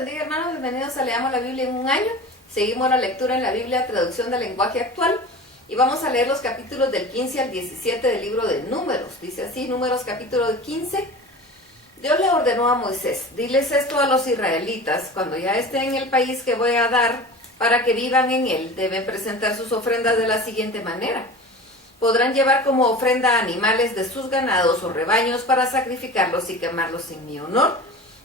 bendiga, hermanos. Bienvenidos a Leamos la Biblia en un año. Seguimos la lectura en la Biblia, traducción del lenguaje actual. Y vamos a leer los capítulos del 15 al 17 del libro de Números. Dice así, Números capítulo 15. Dios le ordenó a Moisés: diles esto a los israelitas: cuando ya estén en el país que voy a dar para que vivan en él, deben presentar sus ofrendas de la siguiente manera. Podrán llevar como ofrenda animales de sus ganados o rebaños para sacrificarlos y quemarlos en mi honor.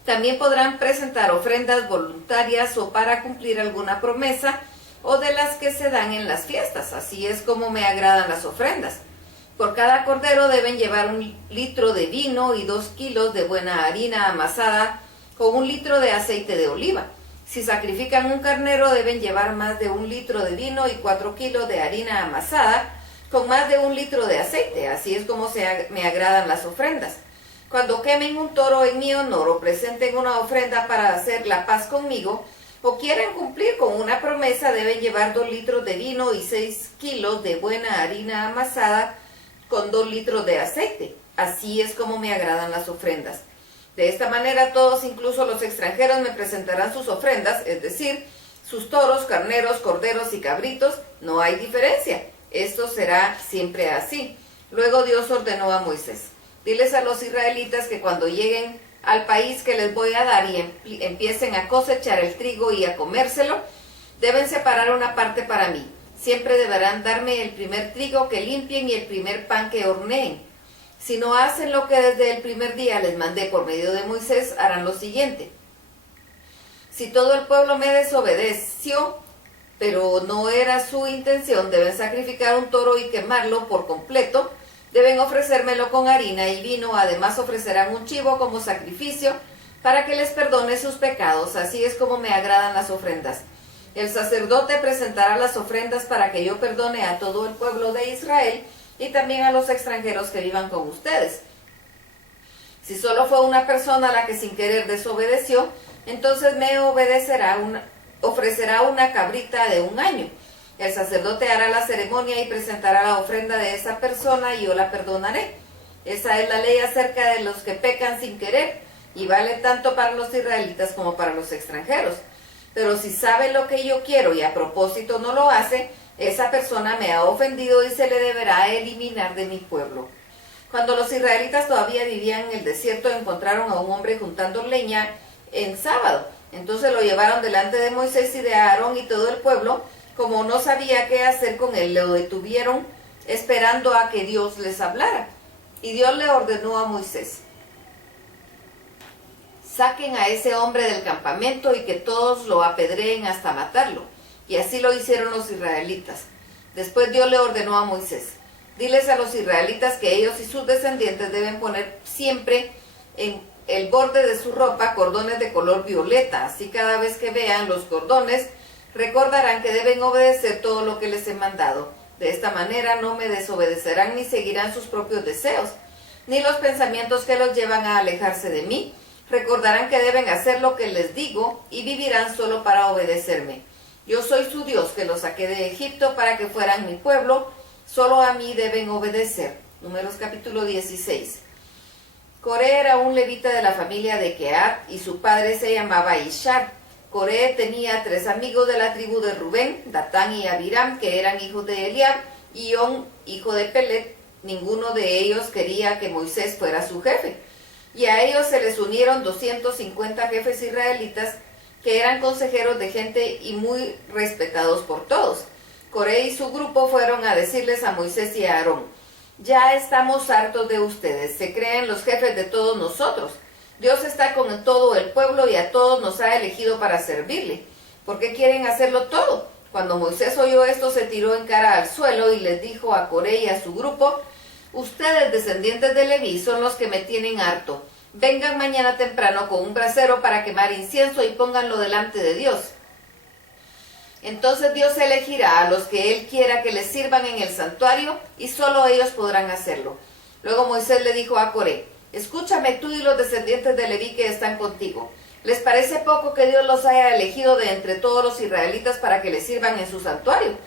También podrán presentar ofrendas voluntarias o para cumplir alguna promesa o de las que se dan en las fiestas. Así es como me agradan las ofrendas. Por cada cordero deben llevar 1 litro de vino y 2 kilos de buena harina amasada con 1 litro de aceite de oliva. Si sacrifican un carnero deben llevar más de 1 litro de vino y 4 kilos de harina amasada con más de 1 litro de aceite. Así es como me agradan las ofrendas. Cuando quemen un toro en mi honor o presenten una ofrenda para hacer la paz conmigo o quieran cumplir con una promesa, deben llevar 2 litros de vino y 6 kilos de buena harina amasada con 2 litros de aceite. Así es como me agradan las ofrendas. De esta manera todos, incluso los extranjeros, me presentarán sus ofrendas, es decir, sus toros, carneros, corderos y cabritos. No hay diferencia. Esto será siempre así. Luego Dios ordenó a Moisés: diles a los israelitas que cuando lleguen al país que les voy a dar y empiecen a cosechar el trigo y a comérselo, deben separar una parte para mí. Siempre deberán darme el primer trigo que limpien y el primer pan que horneen. Si no hacen lo que desde el primer día les mandé por medio de Moisés, harán lo siguiente. Si todo el pueblo me desobedeció, pero no era su intención, deben sacrificar un toro y quemarlo por completo. Deben ofrecérmelo con harina y vino. Además ofrecerán un chivo como sacrificio para que les perdone sus pecados. Así es como me agradan las ofrendas. El sacerdote presentará las ofrendas para que yo perdone a todo el pueblo de Israel y también a los extranjeros que vivan con ustedes. Si solo fue una persona la que sin querer desobedeció, entonces me ofrecerá una cabrita de 1 año. El sacerdote hará la ceremonia y presentará la ofrenda de esa persona y yo la perdonaré. Esa es la ley acerca de los que pecan sin querer y vale tanto para los israelitas como para los extranjeros. Pero si sabe lo que yo quiero y a propósito no lo hace, esa persona me ha ofendido y se le deberá eliminar de mi pueblo. Cuando los israelitas todavía vivían en el desierto, encontraron a un hombre juntando leña en sábado. Entonces lo llevaron delante de Moisés y de Aarón y todo el pueblo. Como no sabía qué hacer con él, lo detuvieron esperando a que Dios les hablara. Y Dios le ordenó a Moisés: saquen a ese hombre del campamento y que todos lo apedreen hasta matarlo. Y así lo hicieron los israelitas. Después Dios le ordenó a Moisés: diles a los israelitas que ellos y sus descendientes deben poner siempre en el borde de su ropa cordones de color violeta. Así cada vez que vean los cordones, recordarán que deben obedecer todo lo que les he mandado. De esta manera no me desobedecerán ni seguirán sus propios deseos, ni los pensamientos que los llevan a alejarse de mí. Recordarán que deben hacer lo que les digo y vivirán solo para obedecerme. Yo soy su Dios que los saqué de Egipto para que fueran mi pueblo. Solo a mí deben obedecer. Números capítulo 16. Coré era un levita de la familia de Kehat y su padre se llamaba Ishar. Coré tenía 3 amigos de la tribu de Rubén, Datán y Abiram, que eran hijos de Eliab, y On, hijo de Pelet. Ninguno de ellos quería que Moisés fuera su jefe. Y a ellos se les unieron 250 jefes israelitas que eran consejeros de gente y muy respetados por todos. Coré y su grupo fueron a decirles a Moisés y a Aarón: ya estamos hartos de ustedes, se creen los jefes de todos nosotros. Dios está con todo el pueblo y a todos nos ha elegido para servirle. ¿Por qué quieren hacerlo todo? Cuando Moisés oyó esto, se tiró en cara al suelo y les dijo a Coré y a su grupo: ustedes, descendientes de Leví, son los que me tienen harto. Vengan mañana temprano con un brasero para quemar incienso y pónganlo delante de Dios. Entonces Dios elegirá a los que Él quiera que les sirvan en el santuario y solo ellos podrán hacerlo. Luego Moisés le dijo a Coré: escúchame tú y los descendientes de Leví que están contigo. ¿Les parece poco que Dios los haya elegido de entre todos los israelitas para que les sirvan en su santuario?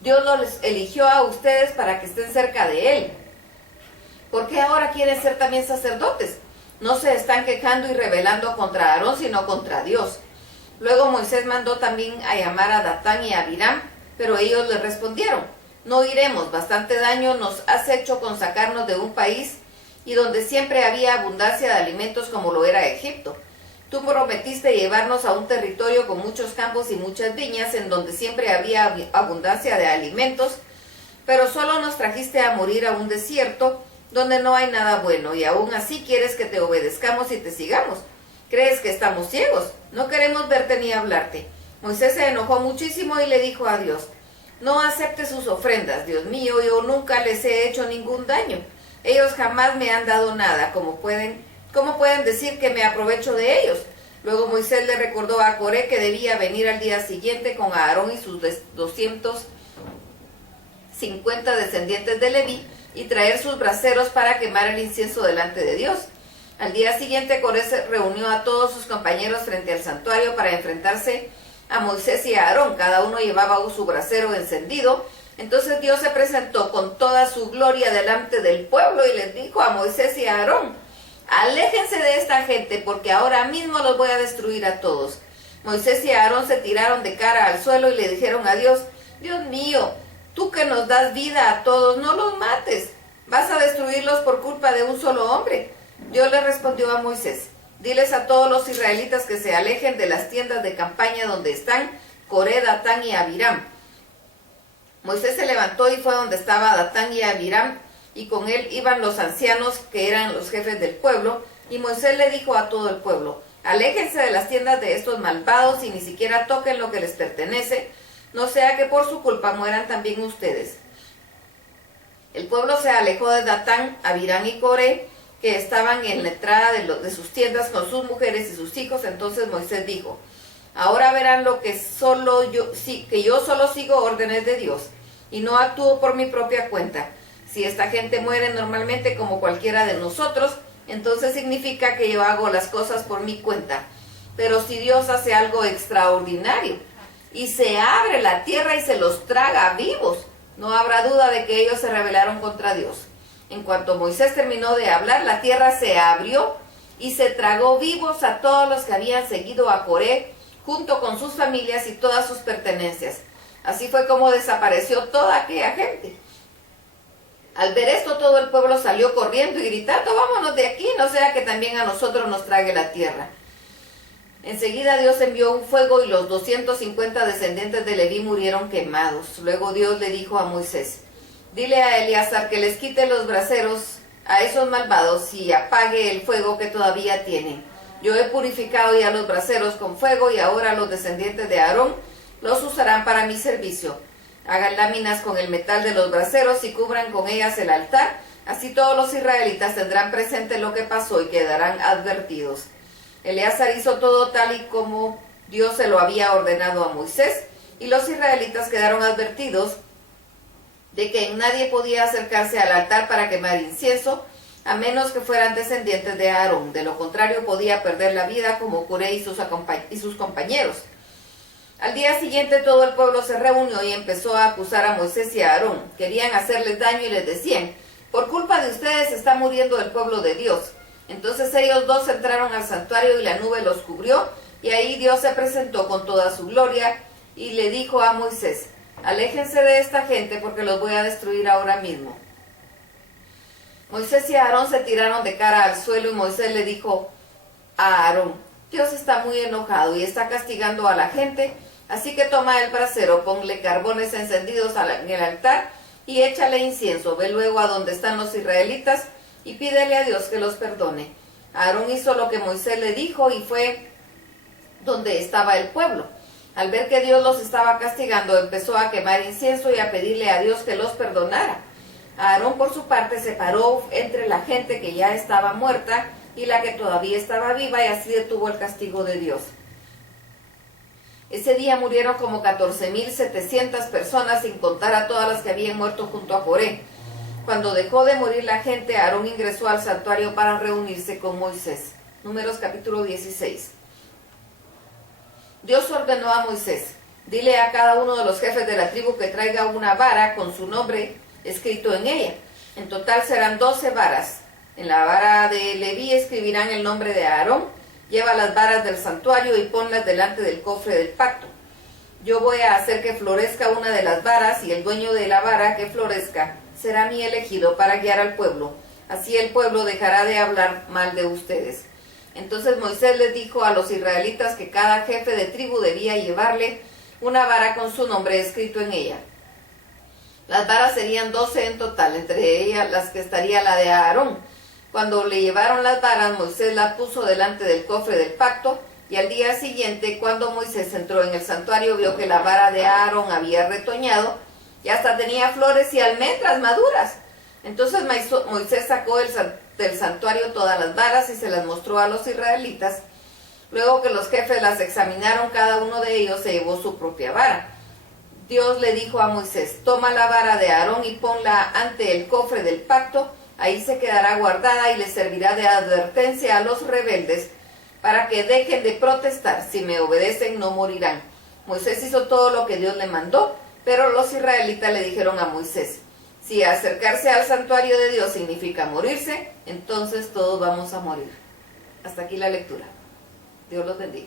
Dios los eligió a ustedes para que estén cerca de Él. ¿Por qué ahora quieren ser también sacerdotes? No se están quejando y rebelando contra Aarón, sino contra Dios. Luego Moisés mandó también a llamar a Datán y a Abiram, pero ellos le respondieron: no iremos, bastante daño nos has hecho con sacarnos de un país y donde siempre había abundancia de alimentos como lo era Egipto. Tú prometiste llevarnos a un territorio con muchos campos y muchas viñas, en donde siempre había abundancia de alimentos, pero solo nos trajiste a morir a un desierto donde no hay nada bueno, y aún así quieres que te obedezcamos y te sigamos. ¿Crees que estamos ciegos? No queremos verte ni hablarte. Moisés se enojó muchísimo y le dijo a Dios: no aceptes sus ofrendas, Dios mío, yo nunca les he hecho ningún daño. Ellos jamás me han dado nada, ¿cómo pueden decir que me aprovecho de ellos? Luego Moisés le recordó a Coré que debía venir al día siguiente con Aarón y sus 250 descendientes de Leví y traer sus braseros para quemar el incienso delante de Dios. Al día siguiente Coré se reunió a todos sus compañeros frente al santuario para enfrentarse a Moisés y a Aarón. Cada uno llevaba su brasero encendido. Entonces Dios se presentó con toda su gloria delante del pueblo y les dijo a Moisés y a Aarón: aléjense de esta gente, porque ahora mismo los voy a destruir a todos. Moisés y Aarón se tiraron de cara al suelo y le dijeron a Dios: Dios mío, tú que nos das vida a todos, no los mates. ¿Vas a destruirlos por culpa de un solo hombre? Dios le respondió a Moisés: diles a todos los israelitas que se alejen de las tiendas de campaña donde están Coré, Datán y Abiram. Moisés se levantó y fue donde estaba Datán y Abiram, y con él iban los ancianos que eran los jefes del pueblo, y Moisés le dijo a todo el pueblo: aléjense de las tiendas de estos malvados y ni siquiera toquen lo que les pertenece, no sea que por su culpa mueran también ustedes. El pueblo se alejó de Datán, Abiram y Coré, que estaban en la entrada de sus tiendas con sus mujeres y sus hijos. Entonces Moisés dijo: ahora verán lo que yo solo sigo órdenes de Dios y no actúo por mi propia cuenta. Si esta gente muere normalmente como cualquiera de nosotros, entonces significa que yo hago las cosas por mi cuenta. Pero si Dios hace algo extraordinario y se abre la tierra y se los traga vivos, no habrá duda de que ellos se rebelaron contra Dios. En cuanto Moisés terminó de hablar, la tierra se abrió y se tragó vivos a todos los que habían seguido a Coré, junto con sus familias y todas sus pertenencias. Así fue como desapareció toda aquella gente. Al ver esto, todo el pueblo salió corriendo y gritando: vámonos de aquí, no sea que también a nosotros nos trague la tierra. Enseguida Dios envió un fuego y los 250 descendientes de Leví murieron quemados. Luego Dios le dijo a Moisés: dile a Eleazar que les quite los braseros a esos malvados y apague el fuego que todavía tienen. Yo he purificado ya los braseros con fuego y ahora los descendientes de Aarón los usarán para mi servicio. Hagan láminas con el metal de los braseros y cubran con ellas el altar. Así todos los israelitas tendrán presente lo que pasó y quedarán advertidos. Eleazar hizo todo tal y como Dios se lo había ordenado a Moisés, y los israelitas quedaron advertidos de que nadie podía acercarse al altar para quemar incienso, a menos que fueran descendientes de Aarón. De lo contrario, podía perder la vida como Coré y sus compañeros. Al día siguiente todo el pueblo se reunió y empezó a acusar a Moisés y a Aarón. Querían hacerles daño y les decían: por culpa de ustedes está muriendo el pueblo de Dios. Entonces ellos dos entraron al santuario y la nube los cubrió, y ahí Dios se presentó con toda su gloria y le dijo a Moisés: aléjense de esta gente porque los voy a destruir ahora mismo. Moisés y Aarón se tiraron de cara al suelo y Moisés le dijo a Aarón: Dios está muy enojado y está castigando a la gente, así que toma el brasero, ponle carbones encendidos en el altar y échale incienso. Ve luego a donde están los israelitas y pídele a Dios que los perdone. Aarón hizo lo que Moisés le dijo y fue donde estaba el pueblo. Al ver que Dios los estaba castigando, empezó a quemar incienso y a pedirle a Dios que los perdonara. Aarón, por su parte, se paró entre la gente que ya estaba muerta y la que todavía estaba viva, y así detuvo el castigo de Dios. Ese día murieron como 14,700 personas, sin contar a todas las que habían muerto junto a Coré. Cuando dejó de morir la gente, Aarón ingresó al santuario para reunirse con Moisés. Números capítulo 16. Dios ordenó a Moisés: dile a cada uno de los jefes de la tribu que traiga una vara con su nombre escrito en ella. En total serán 12 varas. En la vara de Leví escribirán el nombre de Aarón, Lleva las varas del santuario y ponlas delante del cofre del pacto. Yo voy a hacer que florezca una de las varas, y el dueño de la vara que florezca será mi elegido para guiar al pueblo. Así el pueblo dejará de hablar mal de ustedes. Entonces Moisés les dijo a los israelitas que cada jefe de tribu debía llevarle una vara con su nombre escrito en ella. Las varas serían 12 en total, entre ellas las que estaría la de Aarón. Cuando le llevaron las varas, Moisés las puso delante del cofre del pacto, y al día siguiente, cuando Moisés entró en el santuario, vio que la vara de Aarón había retoñado y hasta tenía flores y almendras maduras. Entonces Moisés sacó del santuario todas las varas y se las mostró a los israelitas. Luego que los jefes las examinaron, cada uno de ellos se llevó su propia vara. Dios le dijo a Moisés: toma la vara de Aarón y ponla ante el cofre del pacto, ahí se quedará guardada y le servirá de advertencia a los rebeldes, para que dejen de protestar. Si me obedecen, no morirán. Moisés hizo todo lo que Dios le mandó, pero los israelitas le dijeron a Moisés: si acercarse al santuario de Dios significa morirse, entonces todos vamos a morir. Hasta aquí la lectura. Dios los bendiga.